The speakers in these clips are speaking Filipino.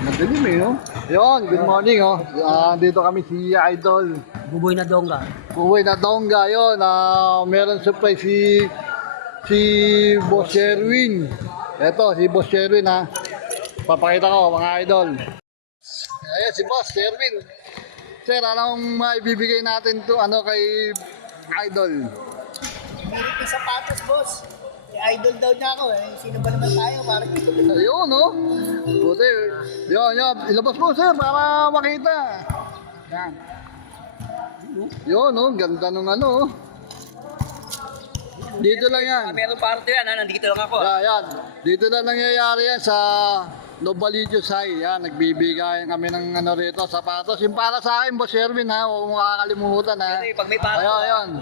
Madalim eh, no? Yun, good morning, oh. Dito kami si Idol. Buboy na dongga. Uwi na Dongga, yun. Meron surprise si Boss Sherwin. Eto, si Boss Sherwin, ha. Papakita ko, mga idol. Ayan, si Boss Sherwin. Sir, anong maibibigay natin to kay Idol? Meron yung sapatos, boss. Idol daw niya ako eh. Sino ba naman tayo? Parang ito. Ayun, no? Buti. Yun. Ilabas mo, sir, para makita. Yan. Yun, no? Ganda nung Dito lang yan. Meron parto yan, nandito lang ako. Yan. Dito lang nangyayari yan sa Novaliches High. Yan, nagbibigay kami ng rito, sapatos. Yung para sa akin, Boss Sherwin, ha? Huwag mo kakalimutan, ha? Pag may parto. Ayun.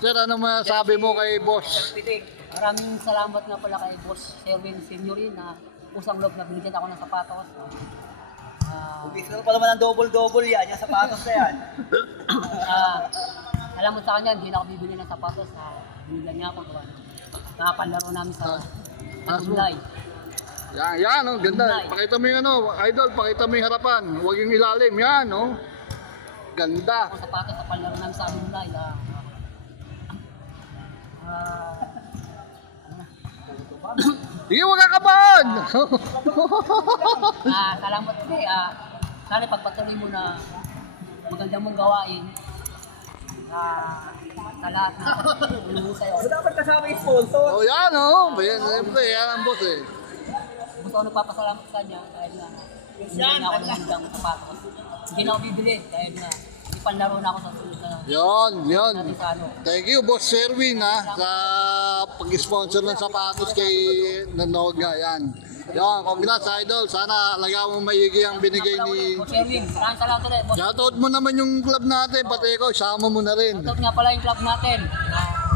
Sir, ano masabi mo kay Boss? Maraming salamat nga pala kay Boss Sherwin Seniorin na usang loob na binigyan ako ng sapatos. Gusto pa naman ng double-double yan, yung sapatos na yan. Alam mo sa kanya, hindi na ako bibili ng sapatos. Binigyan niya ako. Nakapanlaro namin sa Tulay. Yan, oh, ganda. Pakita mo yung Idol, pakita mo yung harapan. Huwag yung ilalim. Yan, oh. Ganda. Ako sapatos sa panlaro namin sa Tulay. Sige, huwag kakabahan! Salamat din. Sana pagpatuloy mo na maganda mong gawain. Sa lahat na tulungan sa'yo. Dapat kasama yung sponsor. Oh, yan, oh. Siyempre, yan ang boss, eh. Gusto ko nagpapasalamat sa kanya dahil na binigyan niya ako ng magandang sapatos. Hindi na ako bibili dahil na ipanlaro na ako sa sunod na Yun. natin sa Thank you, Boss Sherwin, ha, sa pag-sponsor ng sapatos kay Nanoga. Yan. Yan, congrats, Idol. Sana lagaw mo maigi ang binigay ni... Boss Sherwin, maraming salamat ulit. Boss, Shoutout mo naman yung club natin, pati ikaw, sama mo na rin. shoutout nga pala yung club natin.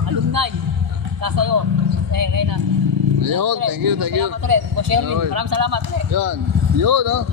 Alumni. Kasayo. Reyna. Ayun, thank you. Salamat ulit. Boss Sherwin, Ayun. maraming salamat ulit. Yun, oh.